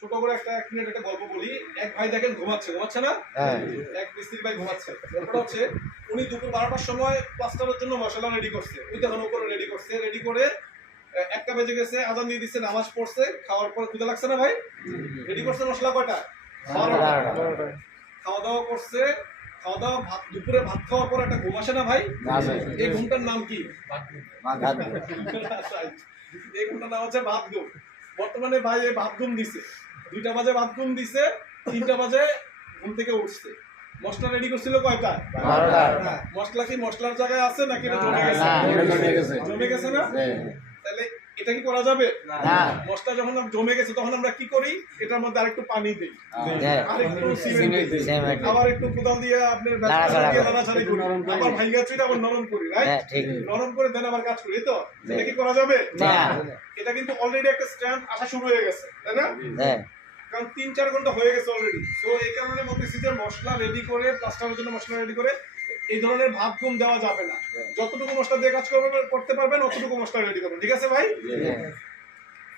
ছোট করে একটা 1 মিনিট একটা গল্প বলি। এক ভাই দেখেন ঘুমাচ্ছে না? এক মিস্ত্রি ভাই ঘুমাচ্ছে। ব্যাপারটা হচ্ছে উনি দুপুর 12টার সময় প্লাস্টারের জন্য মশলা রেডি করছে। ওই দেখুন উপরে রেডি করছে। রেডি করে 1টা বেজে গেছে, আজান দিয়ে দিচ্ছে, নামাজ পড়ছে। খাওয়ার পর ক্ষুধা লাগছে না ভাই? রেডি করছে মশলা কয়টা? 12টা। খাওয়া দাওয়া করছে। খাওয়া দাওয়া দুপুরে ভাত খাওয়ার পর একটা ঘুম আসে না ভাই? এই ঘুমটার নাম কি? এই ঘুমটার নাম হচ্ছে ভাত ঘুম। বর্তমানে ভাই এই ভাত ঘুম দিছে, 2টা বাজে ভাত ঘুম দিছে, 3টা বাজে ঘুম থেকে উঠছে। মশলা রেডি করছিল কয়টা? 12টা। মশলা কি মশলার জায়গায় আছে নাকি এটা জমে গেছে? জমে গেছে না? তাহলে এটা কি করা যাবে না? মশলা যখন জমে গেছে তখন আমরা কি করি? এটার মধ্যে আরেকটু পানি দেই, আরেকটু সিমেন্ট দেই, আবার একটু কোদাল দিয়ে আপনার নাড়াচাড়ি করি, আবার ভাঙা চুইটা আবার নরম করি, রাইট? নরম করে দেন আবার কাজ করি, এই তো? এটা কি করা যাবে না? এটা কিন্তু অলরেডি একটা স্ট্যাম্প আসা শুরু হয়ে গেছে, তাই না? কারণ 3-4 ঘন্টা হয়ে গেছে অলরেডি। সো এই কারণে বলতেছি যে মশলা রেডি করে, প্লাস্টারের জন্য মশলা রেডি করে এই ধরনের ভাত ঘুম দেওয়া যাবে না। যতটুকু মশলা দিয়ে কাজ করতে পারবেন অতটুকু মশলা রেডি করবেন, ঠিক আছে ভাই?